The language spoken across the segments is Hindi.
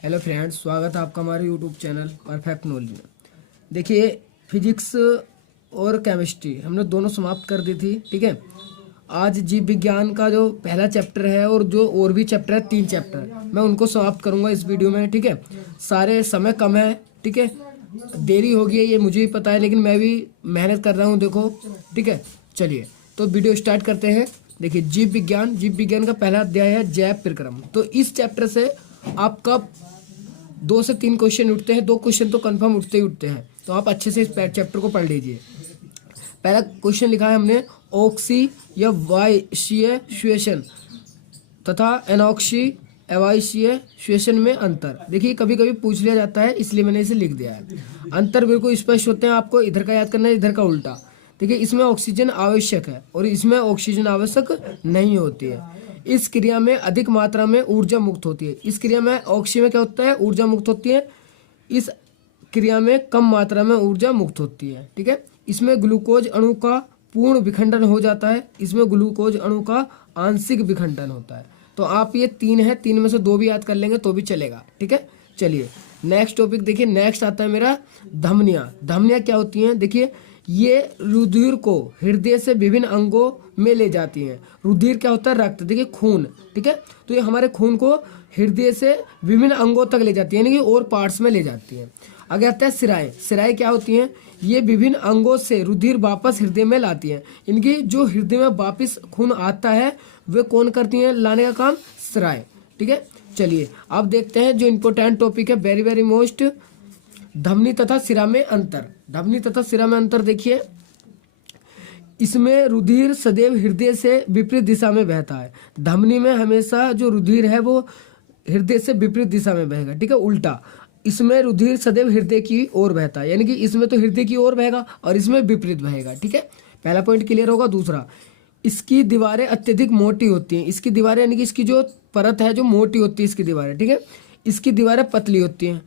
हेलो फ्रेंड्स, स्वागत है आपका हमारे यूट्यूब चैनल परफेक्ट नॉलेज में। देखिए, फिजिक्स और केमिस्ट्री हमने दोनों समाप्त कर दी थी। ठीक है, आज जीव विज्ञान का जो पहला चैप्टर है और जो और भी चैप्टर है, 3 चैप्टर, मैं उनको समाप्त करूंगा इस वीडियो में। ठीक है, सारे समय कम है। ठीक है, देरी हो गई है ये मुझे भी पता है, लेकिन मैं भी मेहनत कर रहा हूँ। देखो, ठीक है, चलिए तो वीडियो स्टार्ट करते हैं। देखिए, जीव विज्ञान का पहला अध्याय है जैव प्रक्रम। तो इस चैप्टर से आपका 2 से 3 क्वेश्चन उठते हैं, 2 क्वेश्चन तो कंफर्म उठते ही उठते हैं। तो आप अच्छे से इस चैप्टर को पढ़ लीजिए। पहला क्वेश्चन लिखा है हमने, ऑक्सी या वायशीय श्वेशन तथा एनॉक्सी अवायशीय श्वेशन में अंतर। देखिए, कभी कभी पूछ लिया जाता है, इसलिए मैंने इसे लिख दिया है। अंतर बिल्कुल स्पष्ट होते हैं, आपको इधर का याद करना है, इधर का उल्टा। देखिए, इसमें ऑक्सीजन आवश्यक है और इसमें ऑक्सीजन आवश्यक नहीं होती है। इस क्रिया में अधिक मात्रा में ऊर्जा मुक्त होती है। इस क्रिया में ऑक्सी में क्या होता है, ऊर्जा मुक्त होती है। इस क्रिया में कम मात्रा में ऊर्जा मुक्त होती है। ठीक है, इसमें ग्लूकोज अणु का पूर्ण विखंडन हो जाता है, इसमें ग्लूकोज अणु का आंशिक विखंडन होता है। तो आप ये 3 है, 3 में से 2 भी याद कर लेंगे तो भी चलेगा। ठीक है, चलिए नेक्स्ट टॉपिक देखिए। नेक्स्ट आता है मेरा धमनियाँ क्या होती हैं। देखिए, ये रुधिर को हृदय से विभिन्न अंगों में ले जाती हैं। रुधिर क्या होता है, रक्त। देखिए, खून। ठीक है, तो ये हमारे खून को हृदय से विभिन्न अंगों तक ले जाती है, यानी कि और पार्ट्स में ले जाती है। आगे आता है सिराएं क्या होती हैं, ये विभिन्न अंगों से रुधिर वापस हृदय में लाती हैं। इनकी जो हृदय में वापस खून आता है वे कौन करती हैं, लाने का काम सिराएं। ठीक है, चलिए अब देखते हैं जो इम्पोर्टेंट टॉपिक है, वेरी वेरी मोस्ट, धमनी तथा सिरा में अंतर। धमनी तथा सिरा में अंतर देखिए, इसमें रुधिर सदैव हृदय से विपरीत दिशा में बहता है। धमनी में हमेशा जो रुधिर है वो हृदय से विपरीत दिशा में बहेगा। ठीक है, उल्टा। इसमें रुधिर सदैव हृदय की ओर बहता है, यानी कि इसमें तो हृदय की ओर बहेगा और इसमें विपरीत बहेगा। ठीक है, पहला पॉइंट क्लियर होगा। दूसरा, इसकी दीवारें अत्यधिक मोटी होती हैं। इसकी दीवारें यानी कि इसकी जो परत है जो मोटी होती है इसकी दीवारें। ठीक है, इसकी दीवारें पतली होती हैं।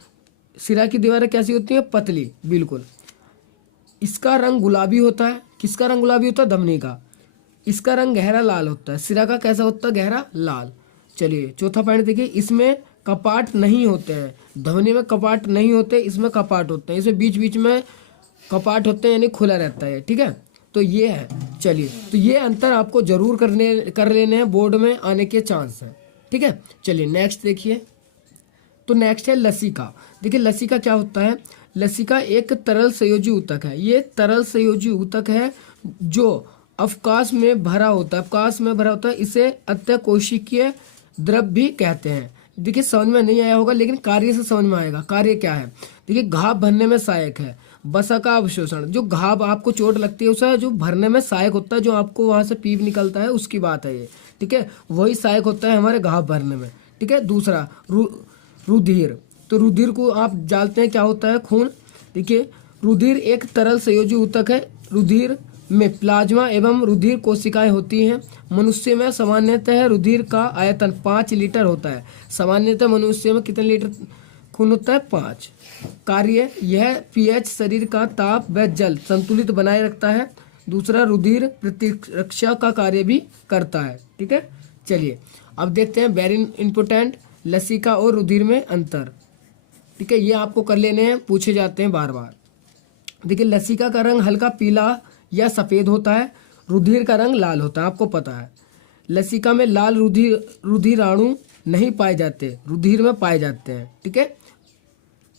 सिरा की दीवारें कैसी होती हैं, पतली, बिल्कुल। इसका रंग गुलाबी होता है। किसका रंग गुलाबी होता है, धमनी का। इसका रंग गहरा लाल होता है। सिरा का कैसा होता है, गहरा लाल। चलिए चौथा पॉइंट देखिए, इसमें कपाट नहीं होते हैं। धमनी में कपाट नहीं होते, इसमें कपाट होते हैं। इसमें बीच बीच में कपाट होते हैं, यानी खुला रहता है। ठीक है, तो ये है। चलिए, तो ये अंतर आपको जरूर कर लेने हैं, बोर्ड में आने के चांस हैं। ठीक है, चलिए नेक्स्ट देखिए। तो नेक्स्ट है लसिका। देखिए, लसिका क्या होता है, लसिका एक तरल संयोजी ऊतक है। ये तरल संयोजी ऊतक है जो अवकाश में भरा होता है। अवकाश में भरा होता है, इसे अत्यकोशिकीय द्रव भी कहते हैं। देखिए, समझ में नहीं आया होगा, लेकिन कार्य से समझ में आएगा। कार्य क्या है, देखिए, घाव भरने में सहायक है। वसा का अवशोषण, जो घाव आपको चोट लगती है उसे जो भरने में सहायक होता है, जो आपको वहां से पीप निकलता है उसकी बात है ये। ठीक है, वही सहायक होता है हमारे घाव भरने में। ठीक है, दूसरा रुधिर। तो रुधिर को आप जानते हैं क्या होता है, खून। देखिए, रुधिर एक तरल संयोजी ऊतक है। रुधिर में प्लाज्मा एवं रुधिर कोशिकाएं होती हैं। मनुष्य में सामान्यतः रुधिर का आयतन 5 लीटर होता है। सामान्यतः मनुष्य में कितने लीटर खून होता है, 5। कार्य, यह पीएच, शरीर का ताप व जल संतुलित बनाए रखता है। दूसरा, रुधिर प्रतिरक्षा का कार्य भी करता है। ठीक है, चलिए अब देखते हैं वेरी इंपोर्टेंट, लसिका और रुधिर में अंतर। ठीक है, ये आपको कर लेने हैं, पूछे जाते हैं बार बार। देखिए, लसिका का रंग हल्का पीला या सफेद होता है। रुधिर का रंग लाल होता है, आपको पता है। लसिका में लाल रुधिराणु नहीं पाए जाते, रुधिर में पाए जाते हैं। ठीक है,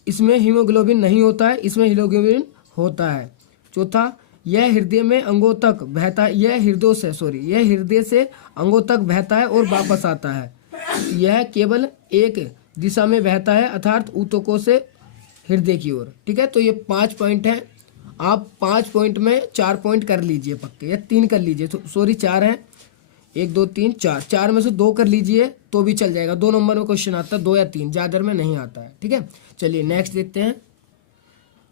इसमें हीमोग्लोबिन नहीं होता है, इसमें हीमोग्लोबिन होता है। चौथा, यह हृदय में अंगों तक बहता है। यह हृदय से अंगों तक बहता है और वापस आता है। यह केवल एक दिशा में बहता है, अर्थात ऊतकों से हृदय की ओर। ठीक है, तो ये 5 पॉइंट हैं। आप 5 पॉइंट में 4 पॉइंट कर लीजिए पक्के, या 3 कर लीजिए, सॉरी 4 हैं, 1 2 3 4, 4 में से 2 कर लीजिए तो भी चल जाएगा। 2 नंबर में क्वेश्चन आता है, 2 या 3, ज़्यादा में नहीं आता है। ठीक है, चलिए नेक्स्ट देखते हैं।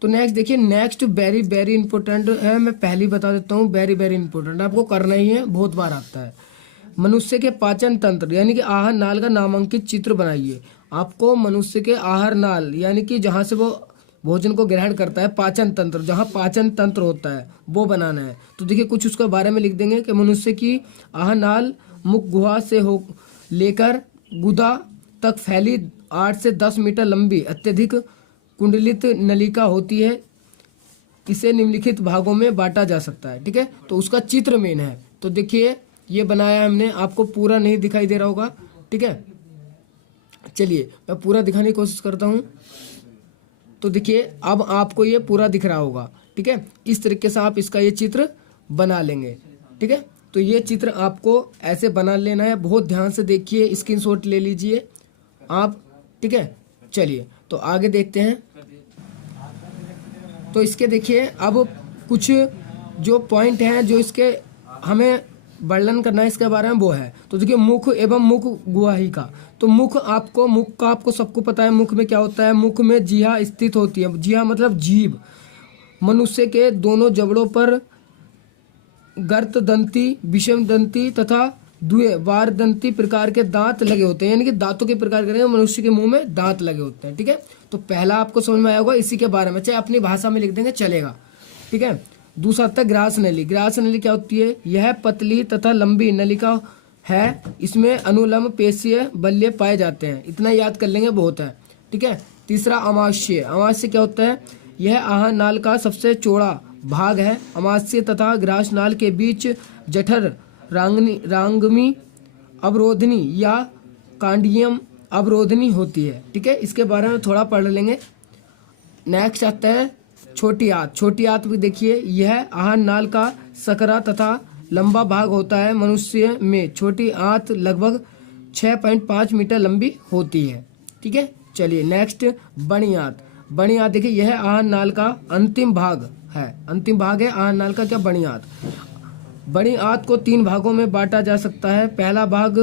तो नेक्स्ट देखिए, नेक्स्ट वेरी वेरी इंपॉर्टेंट है, मैं पहले ही बता देता हूँ, वेरी वेरी इंपॉर्टेंट, आपको करना ही है, बहुत बार आता है। मनुष्य के पाचन तंत्र यानी कि आहार नाल का नामांकित चित्र बनाइए। आपको मनुष्य के आहार नाल यानी कि जहाँ से वो भोजन को ग्रहण करता है, पाचन तंत्र, जहाँ पाचन तंत्र होता है वो बनाना है। तो देखिए, कुछ उसके बारे में लिख देंगे कि मनुष्य की आहार नाल मुख गुहा से हो लेकर गुदा तक फैली 8 से 10 मीटर लंबी अत्यधिक कुंडलित नलिका होती है। इसे निम्नलिखित भागों में बांटा जा सकता है। ठीक है, तो उसका चित्र मेन है। तो देखिए ये बनाया हमने, आपको पूरा नहीं दिखाई दे रहा होगा। ठीक है, चलिए मैं पूरा दिखाने की कोशिश करता हूँ। तो देखिए अब आपको ये पूरा दिख रहा होगा। ठीक है, इस तरीके से आप इसका ये चित्र बना लेंगे। ठीक है, तो ये चित्र आपको ऐसे बना लेना है। बहुत ध्यान से देखिए, स्क्रीनशॉट ले लीजिए आप। ठीक है, चलिए तो आगे देखते हैं। तो इसके देखिए अब कुछ जो पॉइंट हैं जो इसके हमें वर्णन करना है इसके बारे में, वो है। तो देखिए मुख एवं मुख गुहाई का। तो मुख का आपको सबको पता है। मुख में क्या होता है? मुख में जिह्वा स्थित होती है। जिह्वा मतलब जीभ। मनुष्य के दोनों जबड़ों पर गर्त दंती, विषम दंती तथा द्विवार दंती प्रकार के दांत लगे होते हैं। यानी कि दांतों के प्रकार करेंगे, मनुष्य के मुंह में दांत लगे होते हैं। ठीक है, तो पहला आपको समझ में आया होगा इसी के बारे में, चाहे अपनी भाषा में लिख देंगे चलेगा। ठीक है, दूसरा आता है ग्रास नली। ग्रास नली क्या होती है? यह पतली तथा लंबी नलिका है। इसमें अनुलंब पेशीय बल्य पाए जाते हैं। इतना याद कर लेंगे, बहुत है। ठीक है, तीसरा अमाशय। अमाशय क्या होता है? यह आहार नाल का सबसे चौड़ा भाग है। अमाशय तथा ग्रास नाल के बीच जठर रांगमी अवरोधनी या कांडियम अवरोधनी होती है। ठीक है, इसके बारे में थोड़ा पढ़ लेंगे। नेक्स्ट आता है छोटी आंत। छोटी आंत भी देखिए, यह आहार नाल का सकरा तथा लंबा भाग होता है। मनुष्य में छोटी आंत लगभग 6.5 मीटर लंबी होती है। ठीक है, चलिए नेक्स्ट बड़ी आंत। बड़ी आंत देखिए, यह आहार नाल का अंतिम भाग है। अंतिम भाग है आहार नाल का क्या? बड़ी आंत। बड़ी आंत को 3 भागों में बांटा जा सकता है। पहला भाग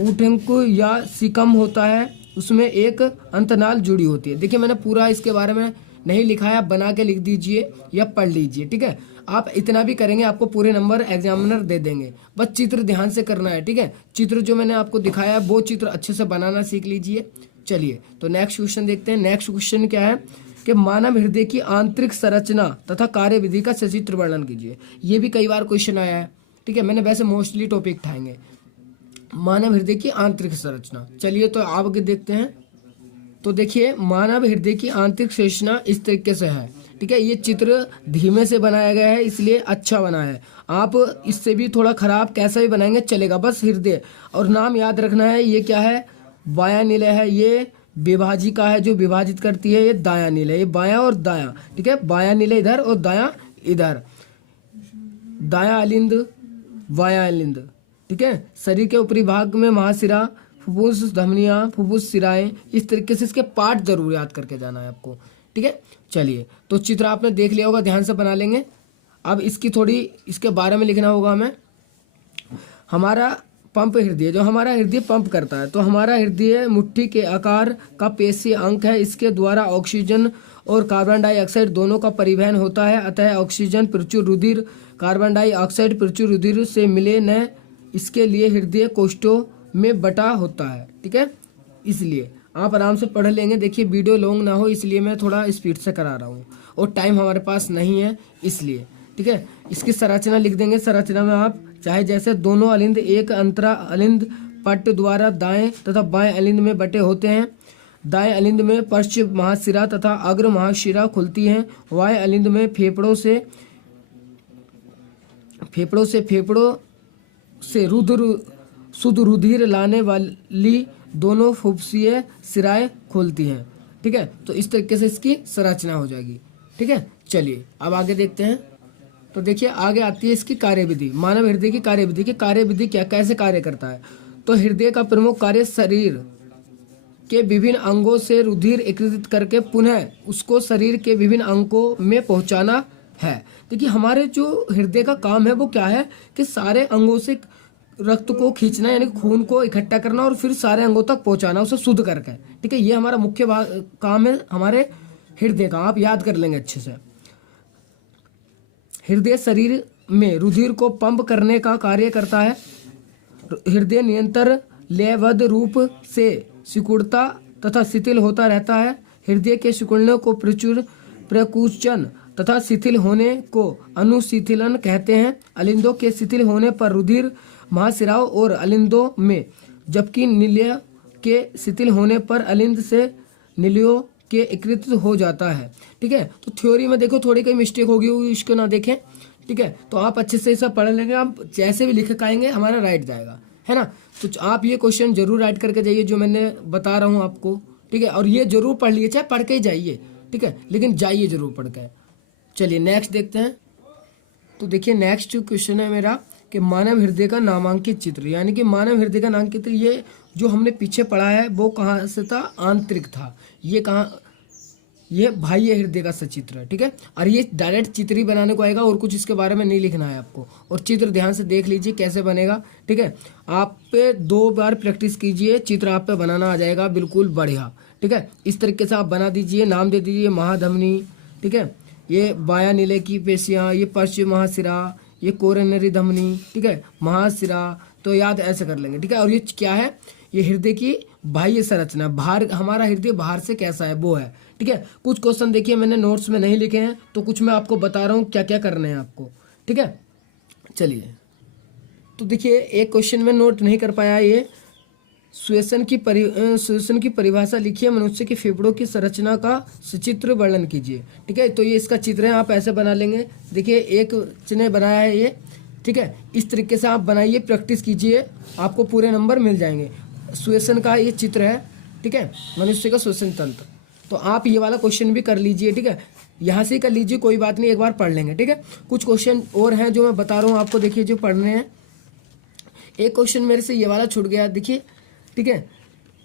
ऊठंक या सिकम होता है, उसमें एक अंतनाल जुड़ी होती है। देखिए मैंने पूरा इसके बारे में नहीं लिखा है, आप बना के लिख दीजिए या पढ़ लीजिए। ठीक है, आप इतना भी करेंगे आपको पूरे नंबर एग्जामिनर दे देंगे। बस चित्र ध्यान से करना है। ठीक है, चित्र जो मैंने आपको दिखाया है वो चित्र अच्छे से बनाना सीख लीजिए। चलिए तो नेक्स्ट क्वेश्चन देखते हैं। नेक्स्ट क्वेश्चन क्या है कि मानव हृदय की आंतरिक संरचना तथा कार्यविधि का सचित्र वर्णन कीजिए। ये भी कई बार क्वेश्चन आया है। ठीक है, मैंने वैसे मोस्टली टॉपिक उठाएंगे। मानव हृदय की आंतरिक संरचना। चलिए तो आगे देखते हैं। तो देखिए मानव हृदय की आंतरिक संरचना इस तरीके से है। ठीक है, ये चित्र धीमे से बनाया गया है इसलिए अच्छा बना है। आप इससे भी थोड़ा खराब कैसा भी बनाएंगे चलेगा। बस हृदय और नाम याद रखना है। ये क्या है? बायां निलय है। ये विभाजिका है जो विभाजित करती है। ये दायां निलय, ये बायां और दायां। ठीक है, बायां निलय इधर और दायां इधर। दायां अलिंद, बायां अलिंद। ठीक है, शरीर के ऊपरी भाग में महाशिरा, फुफ्फुस धमनियां, फुफ्फुस सिराएं। इस तरीके से इसके पार्ट जरूर याद करके जाना है आपको। ठीक है, चलिए तो चित्र आपने देख लिया होगा, ध्यान से बना लेंगे। अब इसकी थोड़ी इसके बारे में लिखना होगा हमें। हमारा पंप हृदय, जो हमारा हृदय पंप करता है, तो हमारा हृदय मुट्ठी के आकार का पेशीय अंग है। इसके द्वारा ऑक्सीजन और कार्बन डाइऑक्साइड दोनों का परिवहन होता है। अतः ऑक्सीजन प्रचुर रुधिर, कार्बन डाइऑक्साइड प्रचुर रुधिर से मिले न, इसके लिए हृदय कोष्ठों में बटा होता है। ठीक है, इसलिए आप आराम से पढ़ लेंगे। देखिए वीडियो लॉन्ग ना हो इसलिए मैं थोड़ा स्पीड से करा रहा हूँ और टाइम हमारे पास नहीं है इसलिए। ठीक है, इसकी संरचना लिख देंगे। संरचना में आप चाहे जैसे दोनों अलिंद एक अंतरा अलिंद पट्ट द्वारा दाएं तथा बाएं अलिंद में बटे होते हैं। दाएं अलिंद में पश्च महाशिरा तथा अग्र महाशिरा खुलती हैं। वाय अलिंद में फेफड़ों से शुद्ध रुधिर लाने वाली दोनों फुफ्फुसीय सिराएं खुलती हैं। ठीक है, तो इस तरीके से इसकी संरचना हो जाएगी। ठीक है, चलिए अब आगे देखते हैं। तो देखिए आगे आती है इसकी कार्यविधि। मानव हृदय की कार्यविधि की कार्यविधि क्या कैसे कार्य करता है? तो हृदय का प्रमुख कार्य शरीर के विभिन्न अंगों से रुधिर एकत्रित करके पुनः उसको शरीर के विभिन्न अंगों में पहुंचाना है। देखिए हमारे जो हृदय का काम है वो क्या है कि सारे अंगों से रक्त को खींचना, यानी खून को इकट्ठा करना और फिर सारे अंगों तक पहुंचाना उसे शुद्ध करके। ठीक है, ये हमारा मुख्य काम है हमारे हृदय का। आप याद कर लेंगे अच्छे से। हृदय शरीर में रुधिर को पंप करने का कार्य करता है। हृदय निरंतर लयबद्ध रूप से सिकुड़ता तथा शिथिल होता रहता है। हृदय के सिकुड़ने को प्रचुर प्रकुंचन तथा शिथिल होने को अनुशिथिलन कहते हैं। अलिंदों के शिथिल होने पर रुधिर महाशिराओं और अलिंदों में, जबकि निलय के शिथिल होने पर अलिंद से नीलियो के एकत्रित हो जाता है। ठीक है, तो थ्योरी में देखो थोड़ी कोई मिस्टेक होगी इसको ना देखें। ठीक है, तो आप अच्छे से सब पढ़ लेंगे, आप जैसे भी लिख के आएंगे हमारा राइट जाएगा, है ना। तो आप ये क्वेश्चन जरूर राइट करके जाइए जो मैंने बता रहा हूँ आपको। ठीक है, और ये जरूर पढ़ लिए, चाहे पढ़ के ही जाइए। ठीक है, लेकिन जाइए जरूर पढ़ के। चलिए नेक्स्ट देखते हैं। तो देखिए नेक्स्ट क्वेश्चन है मेरा कि मानव हृदय का नामांकित चित्र, यानी कि मानव हृदय का नामांकित चित्र, ये जो हमने पीछे पढ़ा है वो कहाँ से था, आंतरिक था। ये कहाँ, ये बाह्य हृदय का सचित्र है। ठीक है, और ये डायरेक्ट चित्र ही बनाने को आएगा और कुछ इसके बारे में नहीं लिखना है आपको। और चित्र ध्यान से देख लीजिए कैसे बनेगा। ठीक है, आप पे 2 बार प्रैक्टिस कीजिए, चित्र आप पे बनाना आ जाएगा बिल्कुल बढ़िया। ठीक है, इस तरीके से आप बना दीजिए, नाम दे दीजिए महाधमनी। ठीक है, ये बाया नीले की पेशियाँ, ये पश्चिम महाशिरा, ये कोरोनरी धमनी। ठीक है, महाशिरा, तो याद ऐसे कर लेंगे। ठीक है, और ये क्या है, ये हृदय की बाह्य संरचना, बाहर हमारा हृदय बाहर से कैसा है वो है। ठीक है, कुछ क्वेश्चन देखिए मैंने नोट्स में नहीं लिखे हैं, तो कुछ मैं आपको बता रहा हूँ क्या क्या करना है आपको। ठीक है, चलिए तो देखिए एक क्वेश्चन में नोट नहीं कर पाया, ये श्वेसन की परिभाषा लिखिए, मनुष्य के फेफड़ों की संरचना का सचित्र वर्णन कीजिए। ठीक है, तो ये इसका चित्र है, आप ऐसे बना लेंगे। देखिए एक चिन्ह बनाया है ये। ठीक है, इस तरीके से आप बनाइए, प्रैक्टिस कीजिए, आपको पूरे नंबर मिल जाएंगे। श्वेसन का ये चित्र है। ठीक है, मनुष्य का श्वसन तंत्र, तो आप ये वाला क्वेश्चन भी कर लीजिए। ठीक है, यहाँ से ही कर लीजिए, कोई बात नहीं, एक बार पढ़ लेंगे। ठीक है, कुछ क्वेश्चन और हैं जो मैं बता रहा हूँ आपको, देखिए जो पढ़ने हैं। एक क्वेश्चन मेरे से ये वाला छूट गया, देखिए। ठीक है,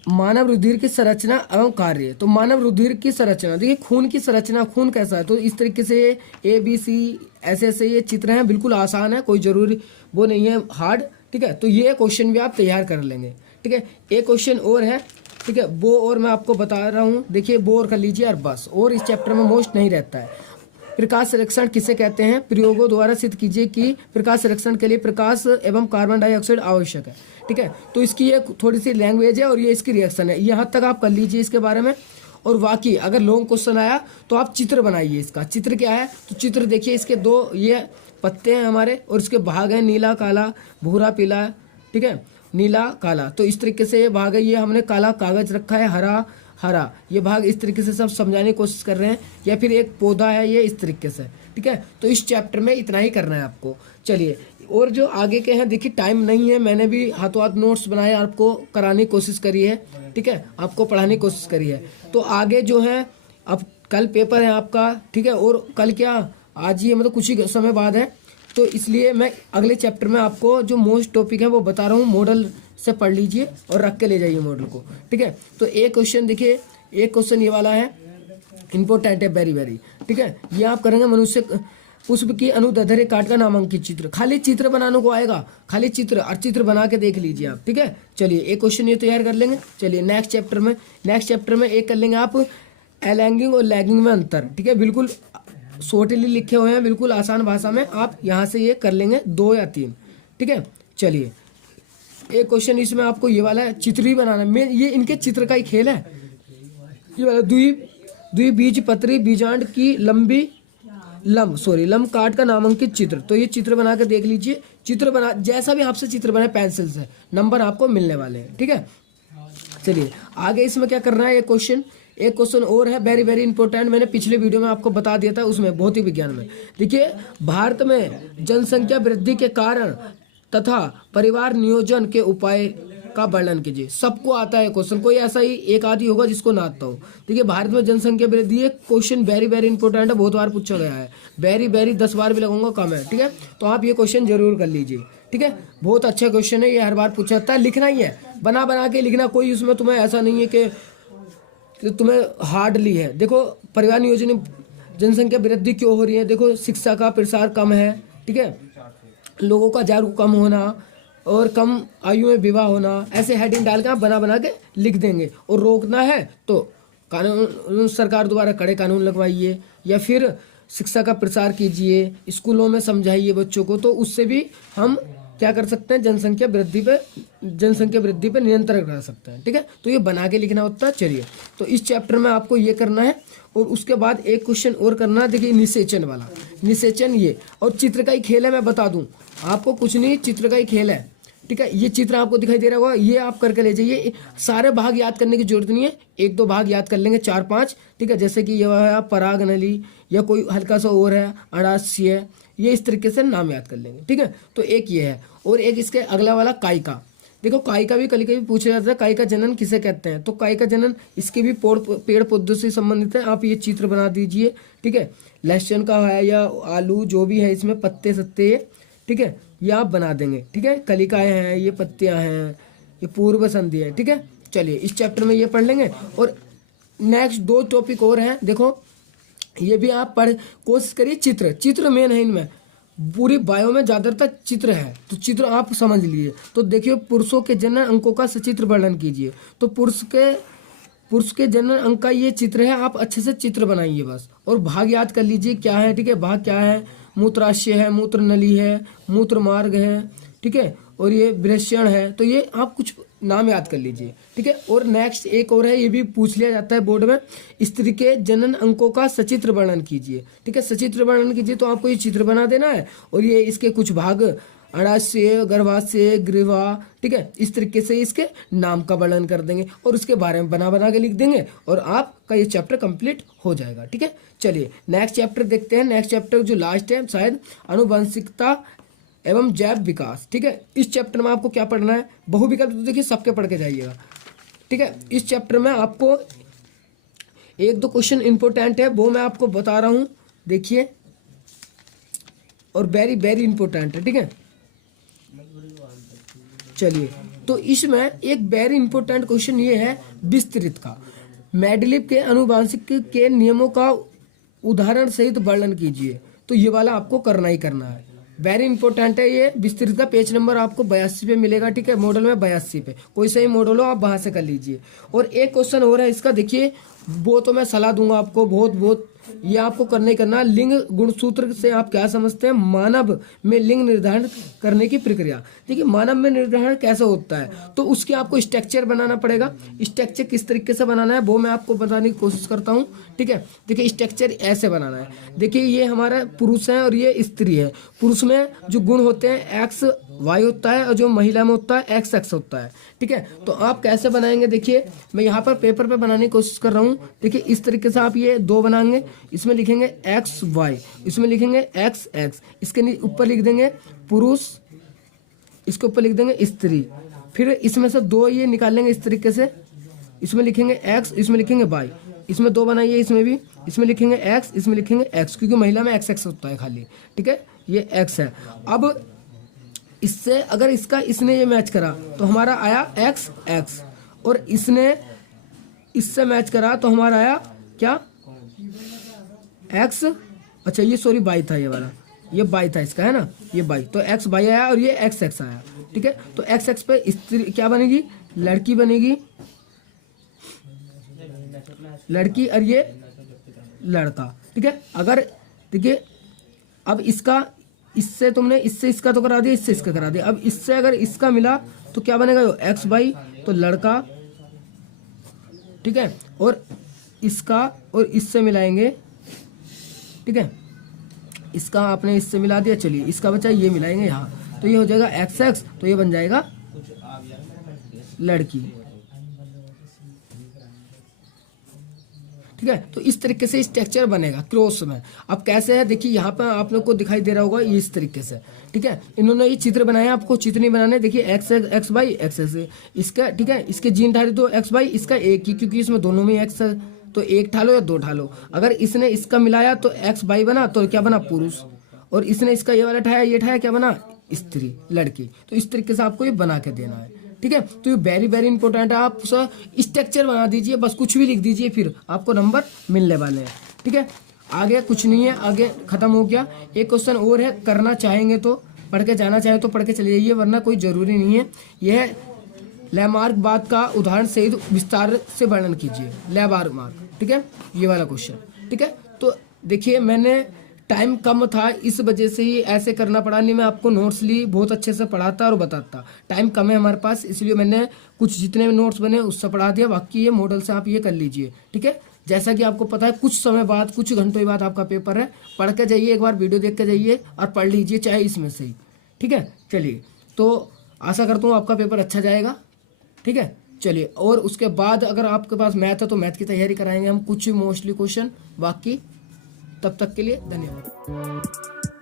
मानव रुधिर की संरचना एवं कार्य। तो मानव रुधिर की संरचना, देखिए खून की संरचना, खून कैसा है, तो इस तरीके से ABC ऐसे ऐसे ये चित्र हैं, बिल्कुल आसान है, कोई जरूरी वो नहीं है हार्ड। ठीक है, तो ये क्वेश्चन भी आप तैयार कर लेंगे। ठीक है, एक क्वेश्चन और है। ठीक है, वो और मैं आपको बता रहा हूँ, देखिए वो और कर लीजिए और बस, और इस चैप्टर में मोस्ट नहीं रहता है। प्रकाश संरक्षण किसे कहते हैं, प्रयोगों द्वारा सिद्ध कीजिए कि प्रकाश संरक्षण के लिए प्रकाश एवं कार्बन डाइऑक्साइड आवश्यक है। ठीक है, तो इसकी ये थोड़ी सी लैंग्वेज है और ये इसकी रिएक्शन है, यहाँ तक आप कर लीजिए इसके बारे में। और बाकी अगर लॉन्ग क्वेश्चन आया तो आप चित्र बनाइए। इसका चित्र क्या है, तो चित्र देखिए, इसके 2 ये पत्ते हैं हमारे और इसके भाग हैं नीला काला भूरा पीला। ठीक है, नीला काला, तो इस तरीके से ये भाग है, ये हमने काला कागज रखा है, हरा हरा, ये भाग इस तरीके से सब समझाने की कोशिश कर रहे हैं। या फिर एक पौधा है ये इस तरीके से। ठीक है, तो इस चैप्टर में इतना ही करना है आपको। चलिए, और जो आगे के हैं, देखिए टाइम नहीं है, मैंने भी हाथों हाथ नोट्स बनाए, आपको कराने की कोशिश करी है। ठीक है, आपको पढ़ाने की कोशिश करी है। तो आगे जो है, अब कल पेपर है आपका। ठीक है, और कल क्या, आज ही मतलब कुछ ही समय बाद है, तो इसलिए मैं अगले चैप्टर में आपको जो मोस्ट टॉपिक है वो बता रहा हूँ, मॉडल से पढ़ लीजिए और रख के ले जाइए मॉडल को। ठीक है, तो एक क्वेश्चन देखिए, एक क्वेश्चन ये वाला है, इंपॉर्टेंट है वेरी वेरी। ठीक है, ये आप करेंगे, मनुष्य पुष्प की अनुदैर्ध्य काट का नामांकित चित्र, खाली चित्र बनाने को आएगा, खाली चित्र, और चित्र बना के देख लीजिए आप। ठीक है, चलिए एक क्वेश्चन ये तैयार कर लेंगे। चलिए नेक्स्ट चैप्टर में एक कर लेंगे आप, एलैंगिंग और लैगिंग में अंतर। ठीक है, बिल्कुल शॉर्टली लिखे हुए हैं, बिल्कुल आसान भाषा में, आप यहाँ से ये कर लेंगे 2 या 3। ठीक है, चलिए एक क्वेश्चन इसमें आपको ये वाला चित्र ही बनाना है, ये इनके चित्र का ही खेल है। ये वाला द्विबीजपत्री बीजांड की लंब काट का नामांकित चित्र, तो ये चित्र बना के देख लीजिए। चित्र बना, जैसा भी आपसे चित्र बनाए पेंसिल से, नंबर आपको मिलने वाले हैं। ठीक है, चलिए आगे इसमें क्या करना है, एक क्वेश्चन और है वेरी वेरी इंपॉर्टेंट, मैंने पिछले वीडियो में आपको बता दिया था, उसमें भौतिक विज्ञान में। देखिए, भारत में जनसंख्या वृद्धि के कारण तथा परिवार नियोजन के उपाय का वर्णन कीजिए। सबको आता है क्वेश्चन, कोई ऐसा ही एक आदि होगा जिसको ना आता हो। देखिए, भारत में जनसंख्या वृद्धि है, क्वेश्चन वेरी वेरी इंपॉर्टेंट है, बहुत बार पूछा गया है, वेरी वेरी 10 बार भी लगाऊंगा कम है। ठीक है, तो आप ये क्वेश्चन जरूर कर लीजिए। ठीक है, बहुत अच्छा क्वेश्चन है, ये हर बार पूछा जाता है, लिखना ही है, बना बना के लिखना, कोई उसमें तुम्हें ऐसा नहीं है कि तुम्हें हार्डली है। देखो, परिवार नियोजन, जनसंख्या वृद्धि क्यों हो रही है, देखो शिक्षा का प्रसार कम है। ठीक है, लोगों का जागरूक कम होना और कम आयु में विवाह होना, ऐसे हेडिंग डाल के आप बना बना के लिख देंगे। और रोकना है तो कानून, सरकार द्वारा कड़े कानून लगवाइए, या फिर शिक्षा का प्रसार कीजिए, स्कूलों में समझाइए बच्चों को, तो उससे भी हम क्या कर सकते हैं, जनसंख्या वृद्धि पे नियंत्रण कर सकते हैं। ठीक है, तो ये बना के लिखना होता है। चलिए, तो इस चैप्टर में आपको ये करना है, और उसके बाद एक क्वेश्चन और करना है। देखिए, निषेचन वाला, ये और चित्र का ही खेल है, मैं बता दूं आपको, कुछ नहीं, चित्र का ही खेल है। ठीक है, ये चित्र आपको दिखाई दे रहा होगा, ये आप करके ले जाइए। सारे भाग याद करने की जरूरत नहीं है, 1-2 भाग याद कर लेंगे, 4-5। ठीक है, जैसे कि ये है पराग नली, या कोई हल्का सा और है अड़ास्य है, ये इस तरीके से नाम याद कर लेंगे। ठीक है, तो एक ये है, और एक इसके अगला वाला कायिका। देखो कायिका भी कभी कभी पूछा जाता है, कायिका जनन किसे कहते हैं, तो कायिका जनन इसके भी पेड़ पौधों से संबंधित है। आप ये चित्र बना दीजिए। ठीक है, लहसुन का है या आलू जो भी है, इसमें पत्ते सत्ते, ठीक है, ये आप बना देंगे। ठीक है, कलिकाएं हैं, ये पत्तियां हैं, ये पूर्व संधि है। ठीक है, चलिए इस चैप्टर में ये पढ़ लेंगे। और नेक्स्ट 2 टॉपिक और हैं, देखो ये भी आप पढ़ कोशिश करिए। चित्र मेन है इनमें, पूरी बायो में ज्यादातर चित्र है, तो चित्र आप समझ लिए। तो देखिए पुरुषों के जनन अंकों का सचित्र वर्णन कीजिए। तो पुरुष के जनन अंक का ये चित्र है, आप अच्छे से चित्र बनाइए बस, और भाग याद कर लीजिए क्या है। ठीक है, भाग क्या है, मूत्राशय है, मूत्र नली है, मूत्र मार्ग है, ठीक है, और ये वृषण है। तो ये आप कुछ नाम याद कर लीजिए। ठीक है, और नेक्स्ट एक और है, ये भी पूछ लिया जाता है बोर्ड में, स्त्री के जनन अंकों का सचित्र वर्णन कीजिए। ठीक है, सचित्र वर्णन कीजिए, तो आपको ये चित्र बना देना है, और ये इसके कुछ भाग अण्डाशय, गर्भाशय, ग्रीवा, ठीक है, इस तरीके से इसके नाम का वर्णन कर देंगे, और उसके बारे में बना के लिख देंगे, और आपका ये चैप्टर कंप्लीट हो जाएगा। ठीक है, चलिए नेक्स्ट चैप्टर देखते हैं। नेक्स्ट चैप्टर जो लास्ट है शायद, अनुवंशिकता एवं जैव विकास। ठीक है, इस चैप्टर में आपको क्या पढ़ना है, बहुविकल्प तो देखिए सबके पढ़ के जाइएगा। ठीक है, इस चैप्टर में आपको 1-2 क्वेश्चन इंपॉर्टेंट है, वो मैं आपको बता रहा हूँ, देखिए, और वेरी वेरी इंपॉर्टेंट है। ठीक है, चलिए तो इसमें एक वेरी इंपॉर्टेंट क्वेश्चन ये है, विस्तृत का मेंडलीव के आनुवंशिक के नियमों का उदाहरण सहित वर्णन कीजिए। तो ये वाला आपको करना ही करना है, वेरी इंपॉर्टेंट है ये। विस्तृत का पेज नंबर आपको 82 पे मिलेगा। ठीक है, मॉडल में 82 पे, कोई सही मॉडल हो आप वहां से कर लीजिए। और एक क्वेश्चन हो रहा है इसका, देखिए वो तो मैं सलाह दूंगा आपको, बहुत ये आपको करना ही करना। लिंग गुणसूत्र से आप क्या समझते हैं, मानव में लिंग निर्धारण करने की प्रक्रिया। देखिए मानव में निर्धारण कैसे होता है, तो उसके आपको स्ट्रक्चर बनाना पड़ेगा। स्ट्रक्चर किस तरीके से बनाना है वो मैं आपको बताने की कोशिश करता हूँ। ठीक है, देखिए स्ट्रक्चर ऐसे बनाना है। देखिए ये हमारा पुरुष है और ये स्त्री है। पुरुष में जो गुण होते हैं XY होता है, और जो महिला में होता है XX होता है। ठीक है, तो आप कैसे बनाएंगे, देखिए मैं यहाँ पर पेपर पे बनाने की कोशिश कर रहा हूँ। देखिए इस तरीके से आप ये 2 बनाएंगे, इसमें लिखेंगे XY, इसमें लिखेंगे XX, इसके ऊपर लिख देंगे पुरुष, इसके ऊपर लिख देंगे स्त्री। फिर इसमें से 2 ये निकाल लेंगे इस तरीके से, इसमें लिखेंगे X, इसमें लिखेंगे Y, इसमें 2 बनाइए, इसमें भी, इसमें लिखेंगे X, इसमें लिखेंगे X, क्योंकि महिला में XX होता है खाली। ठीक है, ये X है। अब इससे अगर इसका इसने ये मैच करा तो हमारा आया XX, और इसने इससे मैच करा तो हमारा आया क्या, X, अच्छा ये सॉरी Y था, ये वाला ये Y था इसका, है ना, ये Y, तो XY आया और ये XX आया। ठीक है, तो XX पे स्त्री क्या बनेगी, लड़की बनेगी, लड़की, और ये लड़का। ठीक है, अगर देखिए अब इसका इससे तुमने इससे इसका तो करा दिया, इससे इसका करा दिया। अब इससे अगर इसका मिला तो क्या बनेगा, XY, तो लड़का। ठीक है, और इसका और इससे मिलाएंगे। ठीक है, इसका आपने इससे मिला दिया, चलिए इसका बचा ये मिलाएंगे यहाँ, तो ये हो जाएगा XX, तो ये बन जाएगा लड़की। ठीक है, तो इस तरीके से स्ट्रक्चर बनेगा क्रॉस में। अब कैसे है, देखिए यहाँ पर आप लोग को दिखाई दे रहा होगा ये इस तरीके से। ठीक है, इन्होंने ये चित्र बनाया, आपको चित्र नहीं बनाने। देखिए XY XX इसका, ठीक है, इसके जीन ढाली तो XY, इसका एक ही, क्योंकि इसमें दोनों में X है, तो 1 ढालो या 2 ढालो। अगर इसने इसका मिलाया तो XY बना, तो क्या बना, पुरुष, और इसने इसका ये वाला ठाया, ये ठाया, क्या बना, स्त्री, लड़की। तो इस तरीके से आपको ये बना के देना है। ठीक है, तो ये वेरी वेरी इंपॉर्टेंट है। आप स्ट्रक्चर बना दीजिए, बस कुछ भी लिख दीजिए, फिर आपको नंबर मिलने वाले हैं। ठीक है, आगे कुछ नहीं है, आगे खत्म हो गया। एक क्वेश्चन और है, करना चाहेंगे तो पढ़ के जाना चाहे तो पढ़ के चले जाइए, वरना कोई जरूरी नहीं है। यह लैमार्क बात का उदाहरण सहित विस्तार से वर्णन कीजिए, लैमार्क। ठीक है, ये वाला क्वेश्चन। ठीक है, तो देखिए मैंने टाइम कम था, इस वजह से ही ऐसे करना पड़ा, नहीं मैं आपको नोट्स ली बहुत अच्छे से पढ़ाता और बताता। टाइम कम है हमारे पास, इसलिए मैंने कुछ जितने नोट्स बने उससे पढ़ा दिया, बाकी ये मॉडल से आप ये कर लीजिए। ठीक है, जैसा कि आपको पता है कुछ समय बाद, कुछ घंटों बाद आपका पेपर है, पढ़ के जाइए, एक बार वीडियो देख के जाइए और पढ़ लीजिए, चाहे इसमें से ही। ठीक है, चलिए तो आशा करता हूँ आपका पेपर अच्छा जाएगा, ठीक है। चलिए, और उसके बाद अगर आपके पास मैथ है तो मैथ की तैयारी कराएंगे हम कुछ मोस्टली क्वेश्चन, बाकी तब तक के लिए धन्यवाद।